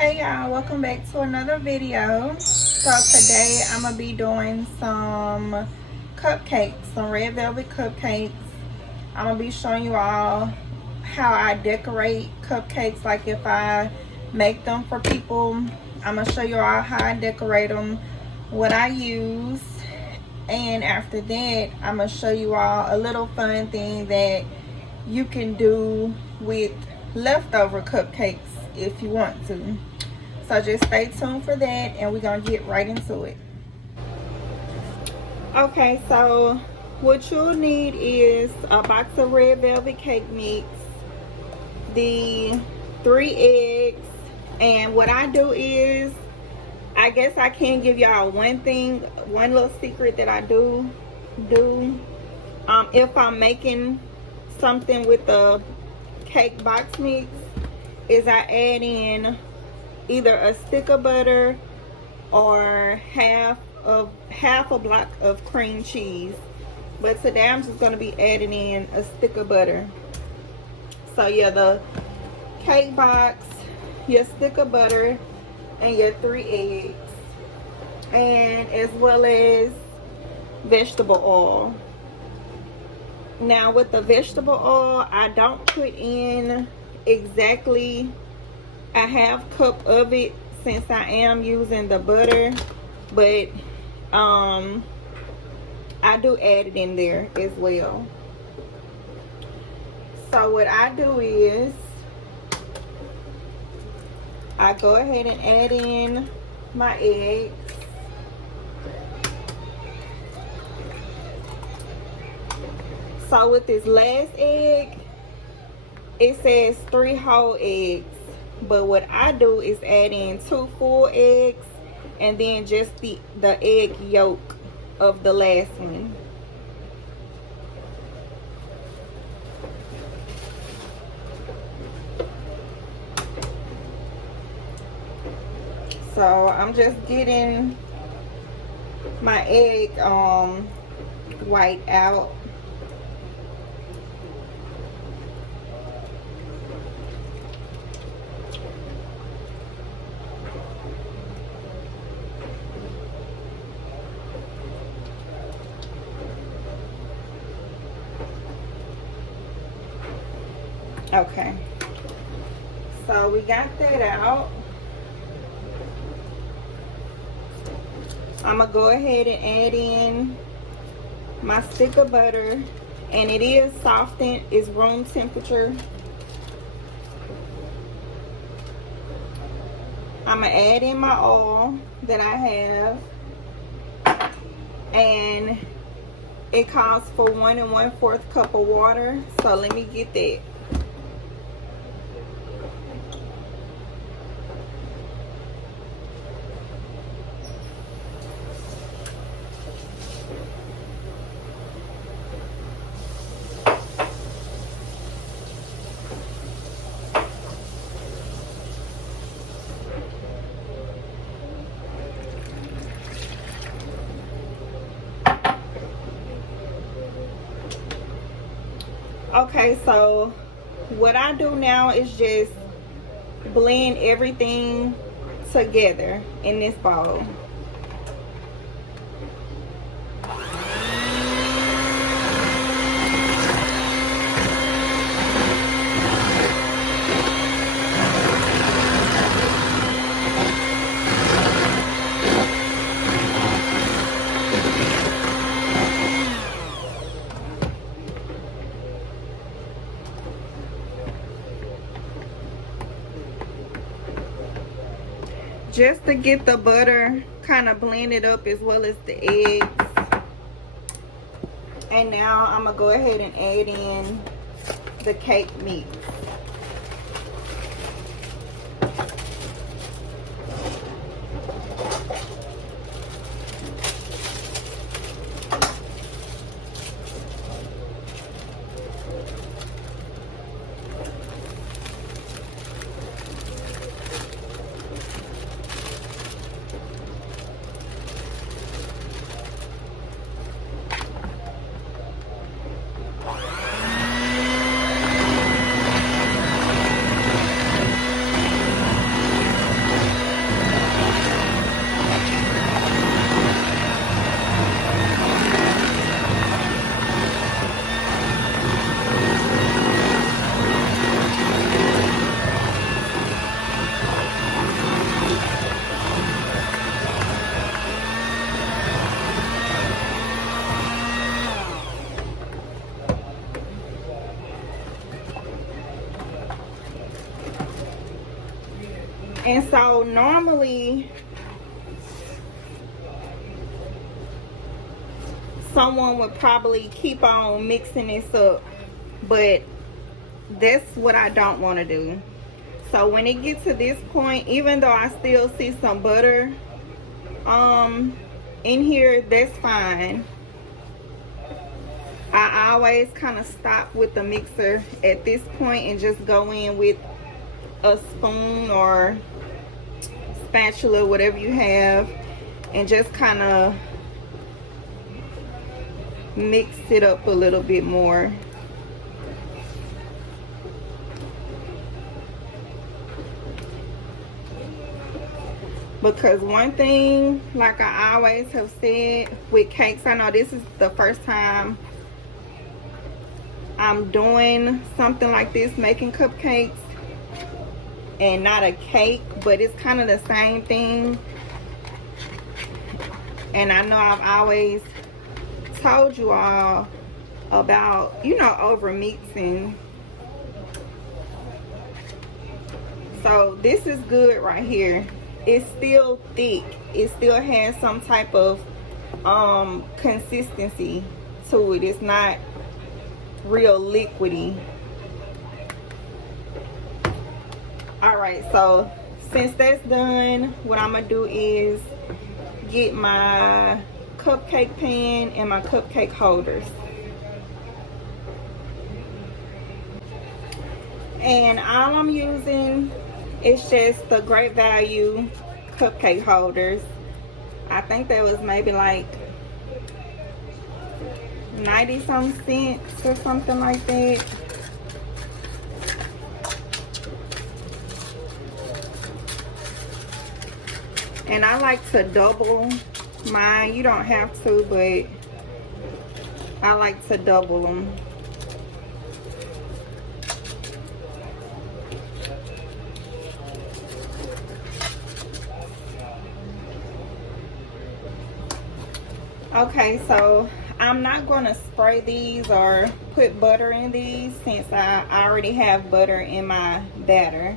Hey y'all, welcome back to another video. So today I'm gonna be doing some cupcakes, some red velvet cupcakes. I'm gonna be showing you all how I decorate cupcakes, like if I make them for people. I'm gonna show you all how I decorate them, what I use, and after that I'm gonna show you all a little fun thing that you can do with leftover cupcakes if you want to. So just stay tuned for that, and we're gonna get right into it. Okay, so what you'll need is a box of red velvet cake mix, the 3 eggs, and what I do is, I guess I can give y'all one little secret that I do. If I'm making something with the cake box mix, is I add in either a stick of butter or half a block of cream cheese. But today I'm just going to be adding in a stick of butter. So yeah, the cake box, your stick of butter, and your 3 eggs, and as well as vegetable oil. Now with the vegetable oil, I don't put in exactly a half cup of it since I am using the butter, but I do add it in there as well. So what I do is I go ahead and add in my eggs. So with this last egg, it says 3 whole eggs. But what I do is add in 2 full eggs and then just the egg yolk of the last one. So I'm just getting my egg white out. Okay, so we got that out. I'm gonna go ahead and add in my stick of butter, and it is softened, it's room temperature. I'm gonna add in my oil that I have, and it calls for 1 1/4 cup of water, so let me get that. Okay, so what I do now is just blend everything together in this bowl. Just to get the butter kind of blended up as well as the eggs. And now I'm gonna go ahead and add in the cake mix. And so normally someone would probably keep on mixing this up, but that's what I don't want to do. So when it gets to this point, even though I still see some butter in here, that's fine. I always kind of stop with the mixer at this point and just go in with a spoon or spatula, whatever you have, and just kind of mix it up a little bit more. Because one thing, like I always have said with cakes, I know this is the first time I'm doing something like this, making cupcakes, and not a cake, but it's kind of the same thing. And I know I've always told you all about, you know, over mixing. So this is good right here. It's still thick. It still has some type of consistency to it. It's not real liquidy. Alright, so since that's done, what I'm gonna do is get my cupcake pan and my cupcake holders. And all I'm using is just the Great Value cupcake holders. I think that was maybe like 90-some cents or something like that. And I like to double mine. You don't have to, but I like to double them. Okay, so I'm not going to spray these or put butter in these since I already have butter in my batter.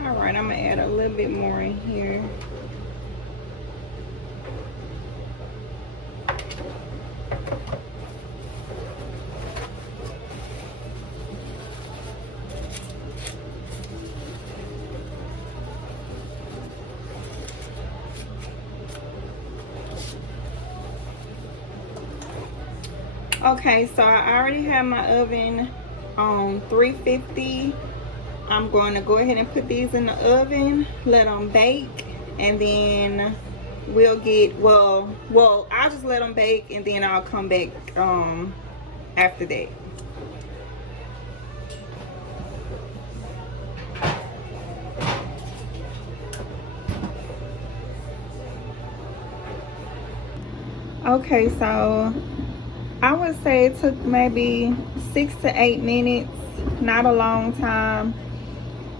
Alright, I'm going to add a little bit more in here. Okay, so I already have my oven on 350. I'm going to go ahead and put these in the oven, let them bake, and then we'll get, well, I'll just let them bake and then I'll come back after that. Okay, so I would say it took maybe 6 to 8 minutes, not a long time.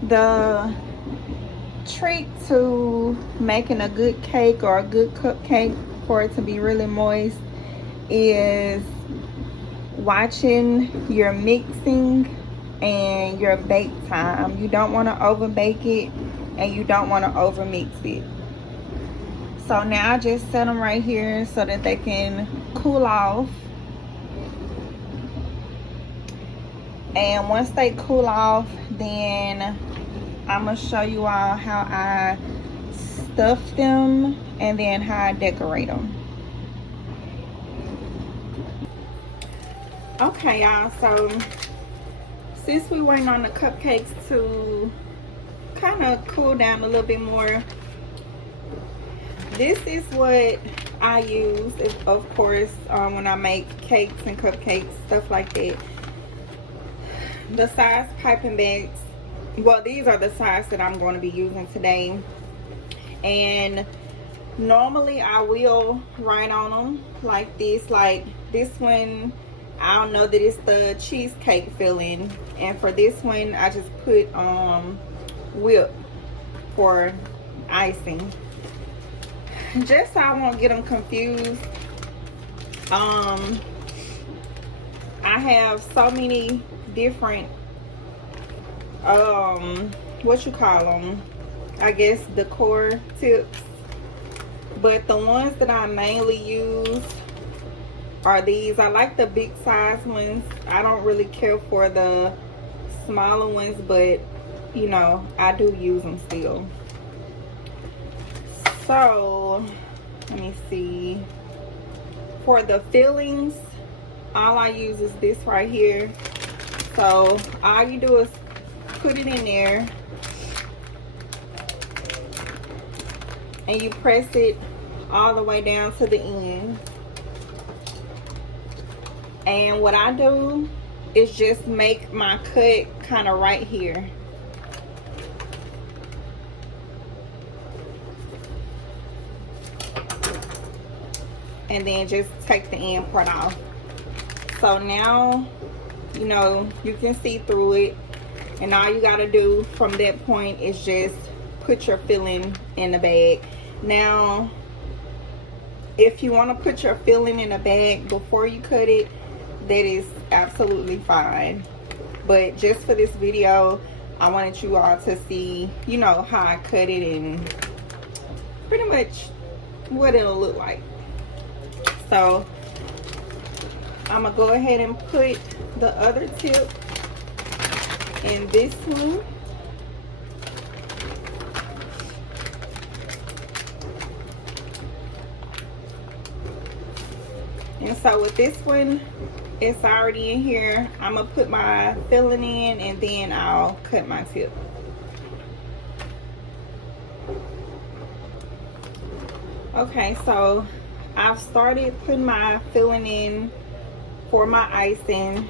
The trick to making a good cake or a good cupcake for it to be really moist is watching your mixing and your bake time. You don't want to over bake it and you don't want to over mix it. So now I just set them right here so that they can cool off. And once they cool off, then I'm gonna show you all how I stuff them and then how I decorate them. Okay, y'all, so since we waiting on the cupcakes to kind of cool down a little bit more, this is what I use, of course, when I make cakes and cupcakes, stuff like that. The size piping bags, well, these are the size that I'm going to be using today. And normally I will write on them like this. Like this one, I'll know that it's the cheesecake filling, and for this one I just put whip for icing, just so I won't get them confused. I have so many different what you call them, I guess decor tips, but the ones that I mainly use are these. I like the big size ones. I don't really care for the smaller ones, but you know, I do use them still. So let me see, for the fillings, all I use is this right here. So all you do is put it in there and you press it all the way down to the end. And what I do is just make my cut kind of right here. And then just take the end part off. So now, you know, you can see through it. And all you gotta do from that point is just put your filling in the bag. Now, if you want to put your filling in a bag before you cut it, that is absolutely fine. But just for this video, I wanted you all to see, you know, how I cut it and pretty much what it'll look like. So I'm gonna go ahead and put the other tip in this one. And so with this one, it's already in here. I'm gonna put my filling in and then I'll cut my tip. Okay, so I've started putting my filling in for my icing,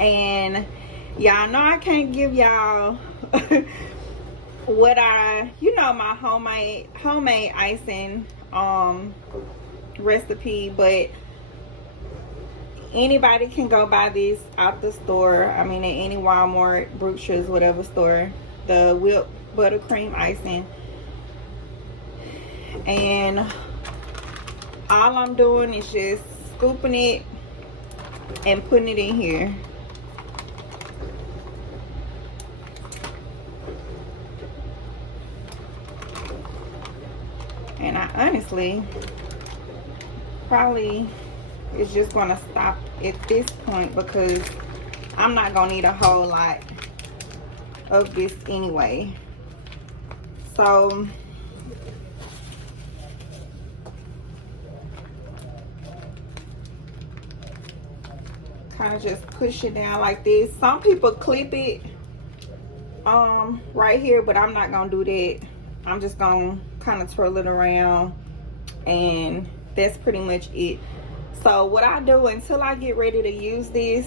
and y'all know I can't give y'all what you know, my homemade icing recipe, but anybody can go buy this out the store. I mean, at any Walmart, Brookshire's, whatever store, the whipped buttercream icing. And all I'm doing is just scooping it and putting it in here. And I honestly probably is just gonna stop at this point because I'm not gonna need a whole lot of this anyway. So kind of just push it down like this. Some people clip it right here, but I'm not gonna do that. I'm just gonna kind of twirl it around, and that's pretty much it. So what I do until I get ready to use this,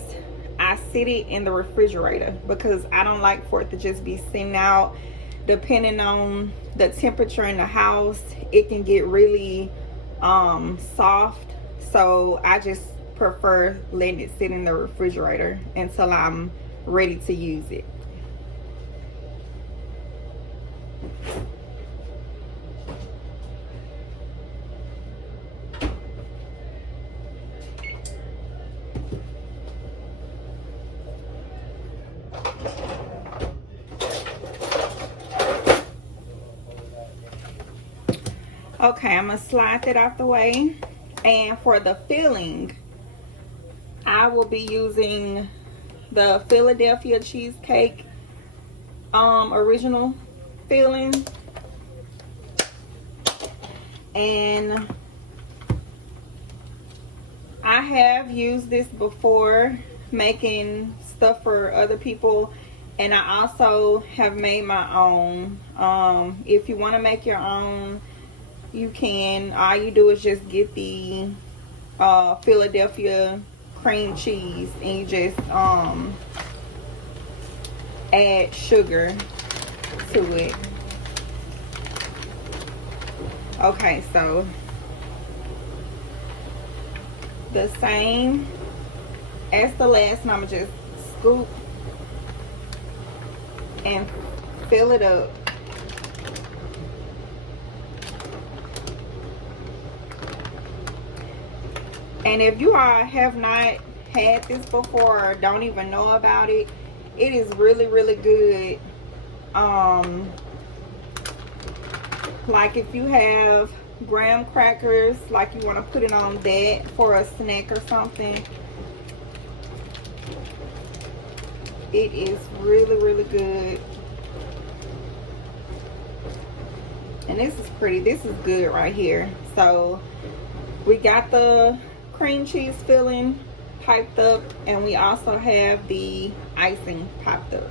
I sit it in the refrigerator, because I don't like for it to just be sitting out. Depending on the temperature in the house, it can get really soft. So I just prefer letting it sit in the refrigerator until I'm ready to use it. Okay, I'm gonna slide that out the way. And for the filling, I will be using the Philadelphia cheesecake original filling. And I have used this before making stuff for other people, and I also have made my own. If you want to make your own, you can. All you do is just get the Philadelphia cream cheese, and you just add sugar to it. Okay, so the same as the last one, I'm gonna just scoop and fill it up. And if you all have not had this before or don't even know about it, it is really, really good. Like if you have graham crackers, like you want to put it on that for a snack or something, it is really, really good. And this is pretty. This is good right here. So we got the cream cheese filling piped up, and we also have the icing piped up.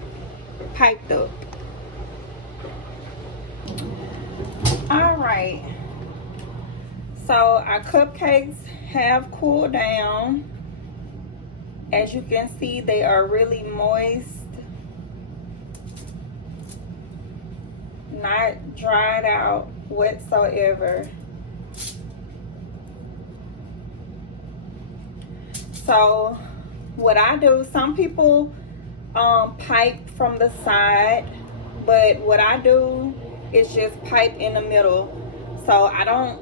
All right, so our cupcakes have cooled down. As you can see, they are really moist, not dried out whatsoever. So what I do, some people pipe from the side, but what I do is just pipe in the middle. So I don't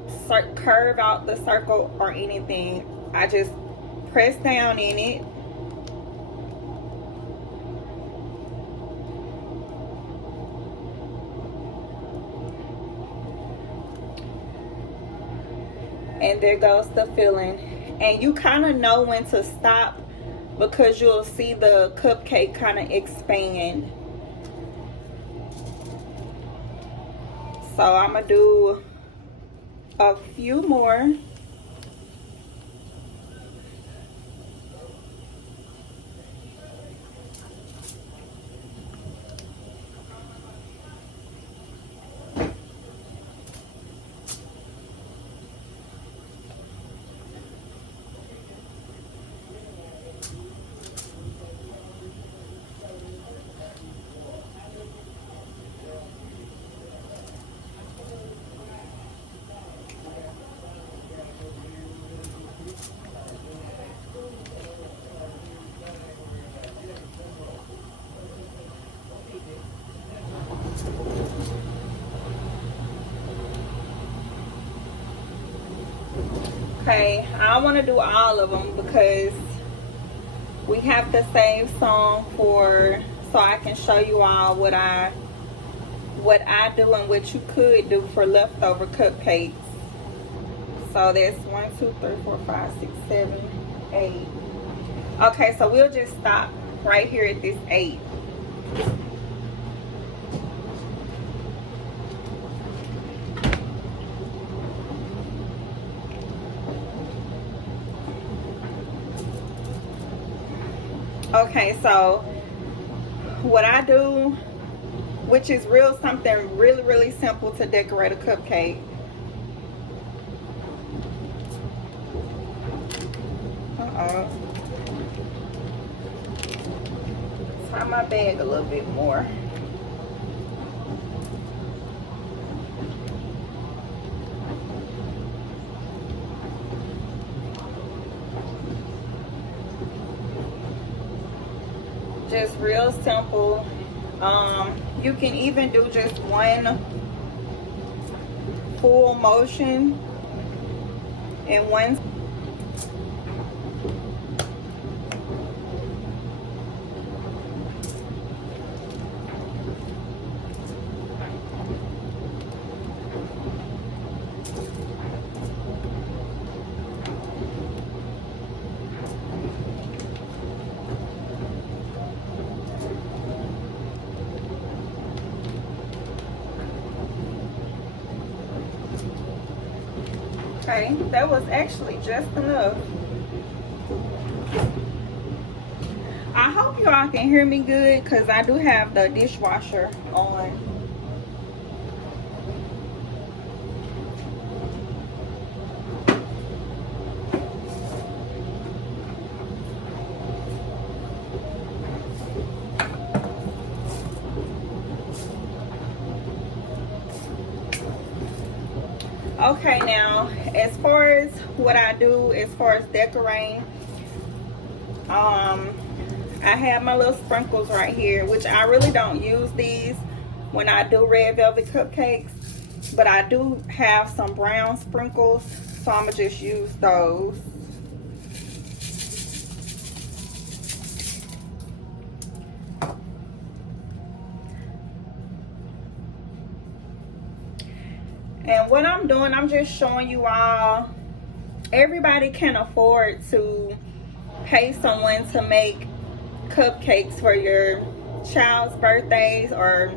curve out the circle or anything. I just press down in it. And there goes the filling. And you kind of know when to stop, because you'll see the cupcake kind of expand. So I'm gonna do a few more. Okay, I want to do all of them because we have to save some for, so I can show you all what I do and what you could do for leftover cupcakes. So that's 1, 2, 3, 4, 5, 6, 7, 8. Okay, so we'll just stop right here at this 8. Okay, so what I do, which is something really simple to decorate a cupcake. Tie my bag a little bit more. Just real simple. You can even do just one full motion in one. Okay, that was actually just enough. I hope you all can hear me good because I do have the dishwasher on. Okay, now as far as what I do as far as decorating, I have my little sprinkles right here, which I really don't use these when I do red velvet cupcakes, but I do have some brown sprinkles, so I'm gonna just use those. And what I'm doing, I'm just showing you all, everybody can afford to pay someone to make cupcakes for your child's birthdays or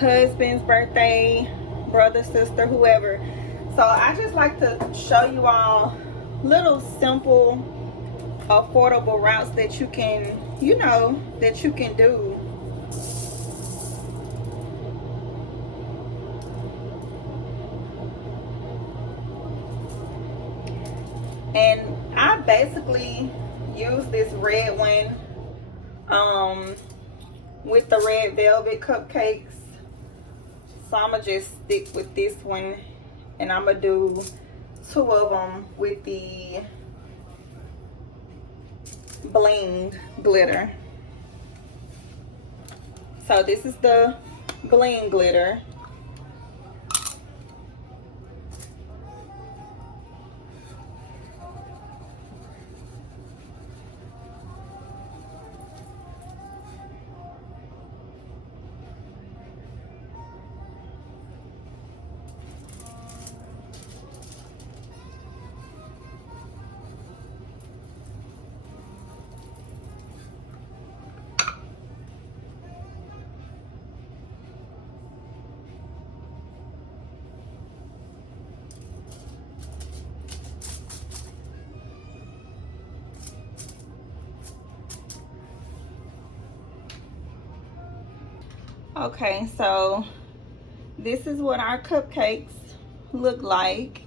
husband's birthday, brother, sister, whoever. So I just like to show you all little simple, affordable routes that you can, that you can do. And I basically use this red one with the red velvet cupcakes. So I'm going to just stick with this one. And I'm going to do 2 of them with the bling glitter. So this is the bling glitter. Okay, so this is what our cupcakes look like.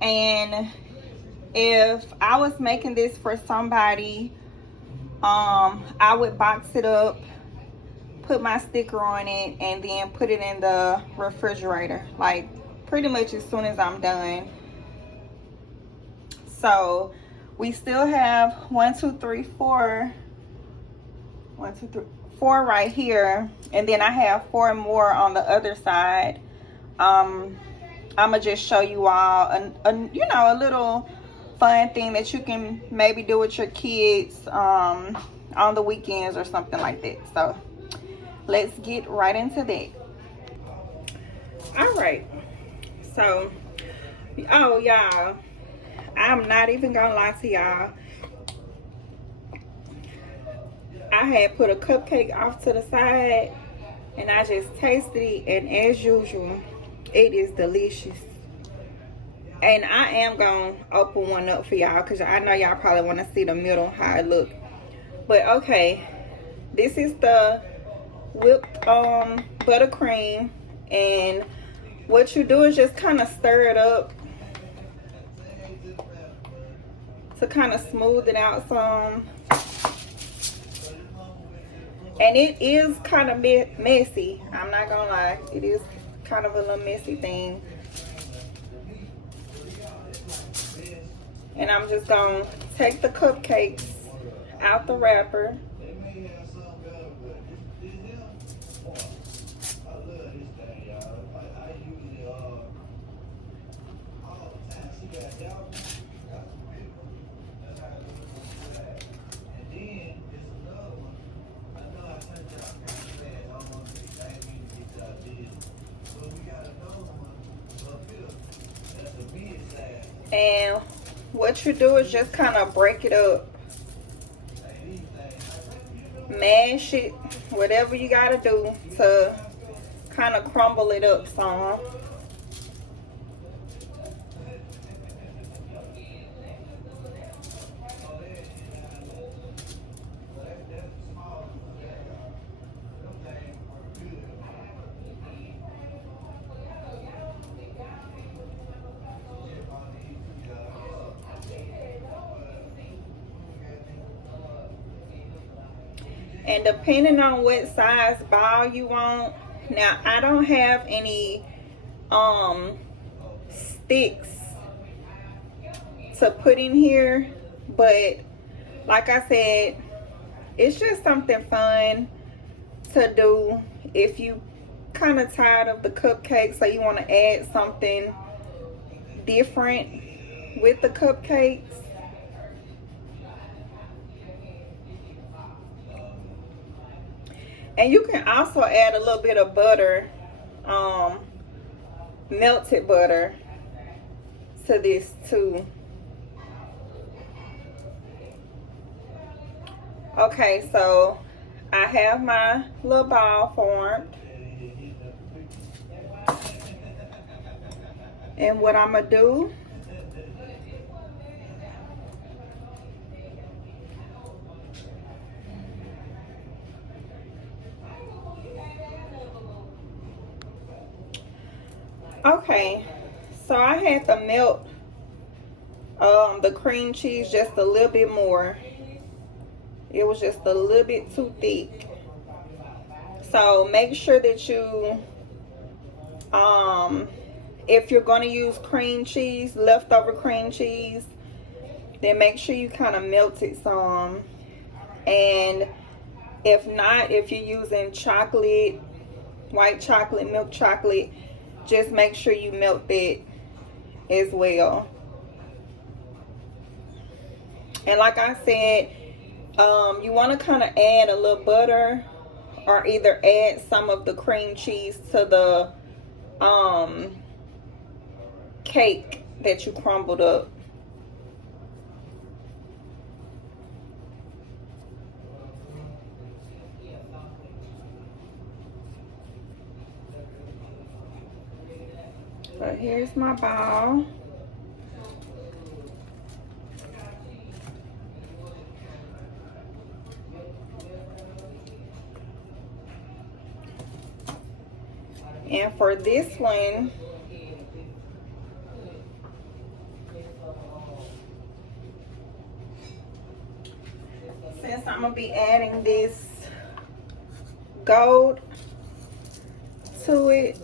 And if I was making this for somebody, I would box it up, put my sticker on it, and then put it in the refrigerator, like pretty much as soon as I'm done. So we still have 1, 2, 3, 4. 1, 2, 3, 4 right here, and then I have 4 more on the other side. I'm gonna just show you all a little fun thing that you can maybe do with your kids on the weekends or something like that. So let's get right into that. All right, so y'all, I'm not even gonna lie to y'all, I had put a cupcake off to the side and I just tasted it, and as usual, it is delicious. And I am gonna open one up for y'all because I know y'all probably want to see the middle, how it look. But okay, this is the whipped buttercream, and what you do is just kind of stir it up to kind of smooth it out some. And it is kind of messy, I'm not gonna lie, it is kind of a little messy thing. And I'm just gonna take the cupcakes out the wrapper. And what you do is just kind of break it up, mash it, whatever you gotta do to kind of crumble it up some. And depending on what size ball you want, now I don't have any sticks to put in here, but like I said, it's just something fun to do if you kind of tired of the cupcakes, so you want to add something different with the cupcakes. And you can also add a little bit of butter, melted butter, to this too. Okay, so I have my little ball formed. And what I'm gonna do, okay, so I had to melt the cream cheese just a little bit more. It was just a little bit too thick. So make sure that you, if you're going to use cream cheese, leftover cream cheese, then make sure you kind of melt it some. And if not, if you're using chocolate, white chocolate, milk chocolate, just make sure you melt it as well. And like I said, you want to kind of add a little butter, or either add some of the cream cheese to the cake that you crumbled up. So here's my ball. And for this one, since I'm gonna be adding this gold to it,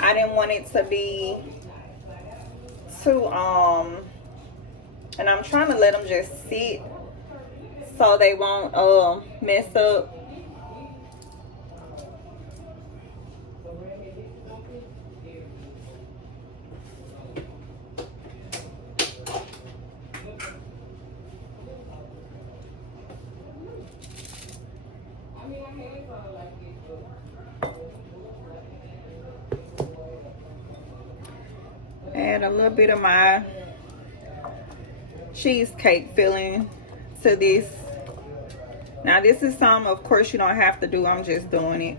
I didn't want it to be too, and I'm trying to let them just sit so they won't mess up. Add add a little bit of my cheesecake filling to this. Now this is some, of course, you don't have to do. I'm just doing it.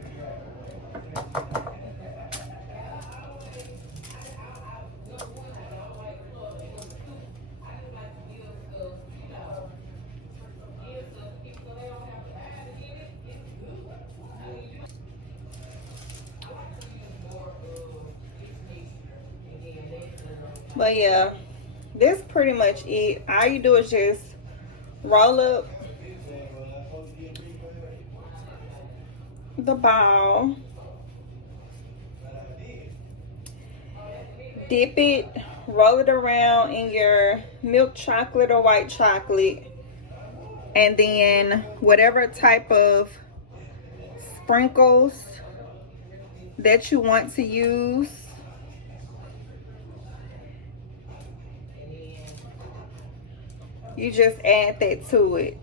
But yeah, this pretty much it. All you do is just roll up the ball, dip it, roll it around in your milk chocolate or white chocolate, and then whatever type of sprinkles that you want to use, you just add that to it.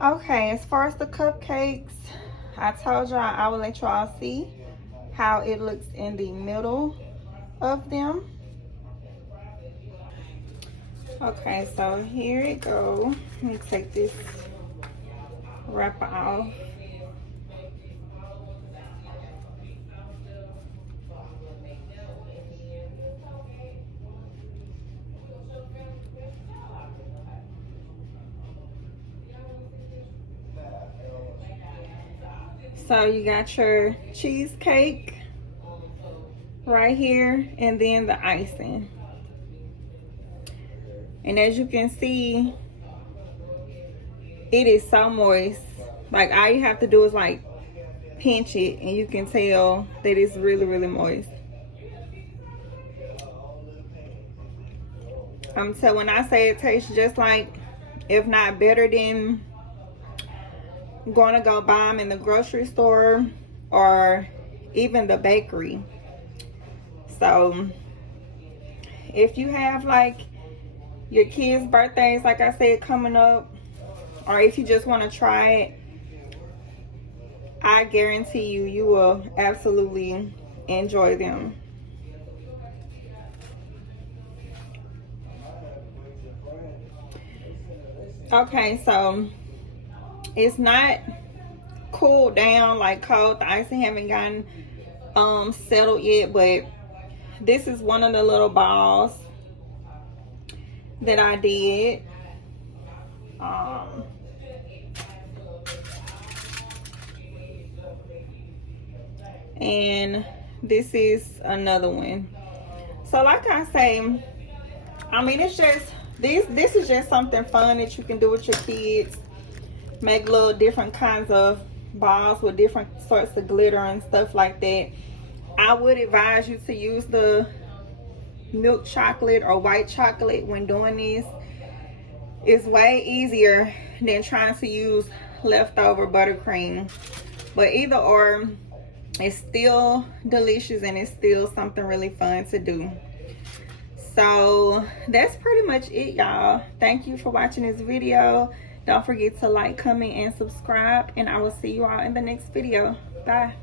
Okay, as far as the cupcakes, I told y'all I will let y'all see how it looks in the middle of them. Okay, so here it goes. Let me take this wrapper off. So you got your cheesecake right here, and then the icing. And as you can see, it is so moist. Like, all you have to do is like pinch it, and you can tell that it's really, really moist. So when I say it tastes just like, if not better than, going to go buy them in the grocery store or even the bakery. So if you have like your kids' birthdays, like I said, coming up, or if you just want to try it, I guarantee you, you will absolutely enjoy them. Okay, so it's not cooled down like cold. The icing haven't gotten settled yet, but this is one of the little balls that I did. And this is another one. So like I say, I mean, it's just this is just something fun that you can do with your kids. Make little different kinds of balls with different sorts of glitter and stuff like that. I would advise you to use the milk chocolate or white chocolate when doing this. It's way easier than trying to use leftover buttercream. But either or, it's still delicious and it's still something really fun to do. So that's pretty much it, y'all. Thank you for watching this video. Don't forget to like, comment, and subscribe, and I will see you all in the next video. Bye.